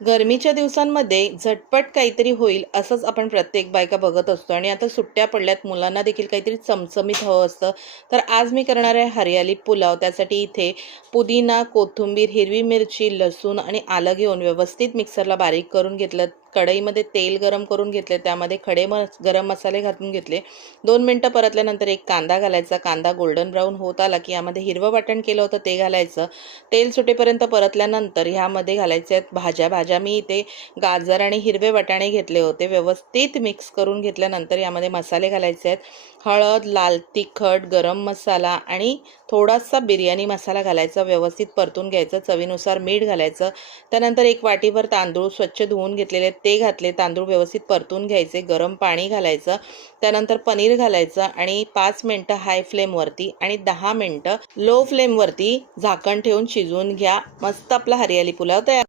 गरमीच्या दिवसांमध्ये झटपट काहीतरी होईल असंच आपण प्रत्येक बायका बघत असतो आणि आता सुट्ट्या पडल्यात, मुलांना देखील काहीतरी चमचमीत हवं असतं. तर आज मी करणार आहे हरियाली पुलाव. त्यासाठी इथे पुदिना, कोथिंबीर, हिरवी मिरची, लसूण आणि आलं घेऊन व्यवस्थित मिक्सरला बारीक करून घेतलं. कढईमध्ये तेल गरम करून घेतले, त्यामध्ये गरम मसाले घालून घेतले. 2 मिनटं परतल्यानंतर एक कांदा घालायचा. कांदा गोल्डन ब्राऊन होत आला की यामध्ये हिरवं वाटण केलं होतं ते घालायचं. तेल सुटेपर्यंत परतल्यानंतर ह्यामध्ये घालायचे आहेत भाज्या. मी इथे गाजर आणि हिरवे वाटाणे घेतले होते. व्यवस्थित मिक्स करून घेतल्यानंतर यामध्ये मसाले घालायचे आहेत. हळद, लाल तिखट, गरम मसाला आणि थोडासा बिर्याणी मसाला घालायचा. व्यवस्थित परतून घ्यायचं. चवीनुसार मीठ घालायचं. त्यानंतर एक वाटीभर तांदूळ स्वच्छ धुवून घेतलेले ते घातले. तांदूळ व्यवस्थित परतून घ्यायचे. गरम पाणी घालायचं. त्यानंतर पनीर घालायचं आणि 5 मिनटं हाय फ्लेमवरती आणि 10 मिनटं लो फ्लेमवरती झाकण ठेवून शिजवून घ्या. मस्त आपला हरियाली पुलाव तयार.